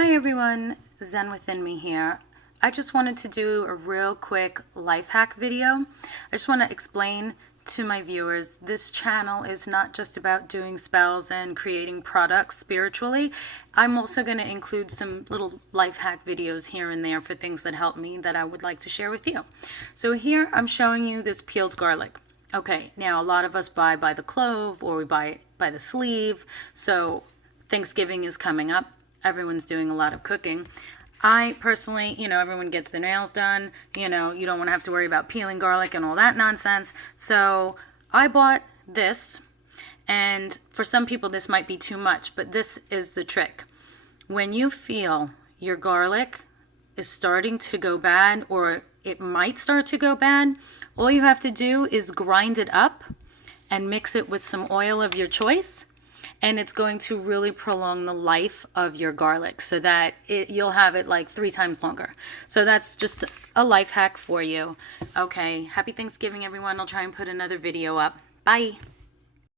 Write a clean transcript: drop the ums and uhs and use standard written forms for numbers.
Hi everyone, Zen Within Me here. I just wanted to do a real quick life hack video. I just want to explain to my viewers, this channel is not just about doing spells and creating products spiritually. I'm also going to include some little life hack videos here and there for things that help me that I would like to share with you. So here I'm showing you this peeled garlic. Okay, now a lot of us buy by the clove or we buy it by the sleeve. So Thanksgiving is coming up. Everyone's doing a lot of cooking. I personally, everyone gets their nails done. You don't want to have to worry about peeling garlic and all that nonsense. So I bought this, and for some people this might be too much, but this is the trick. When you feel your garlic is starting to go bad, or it might start to go bad, all you have to do is grind it up and mix it with some oil of your choice. And it's going to really prolong the life of your garlic so that you'll have it like 3 times longer. So that's just a life hack for you. Okay, happy Thanksgiving everyone. I'll try and put another video up. Bye.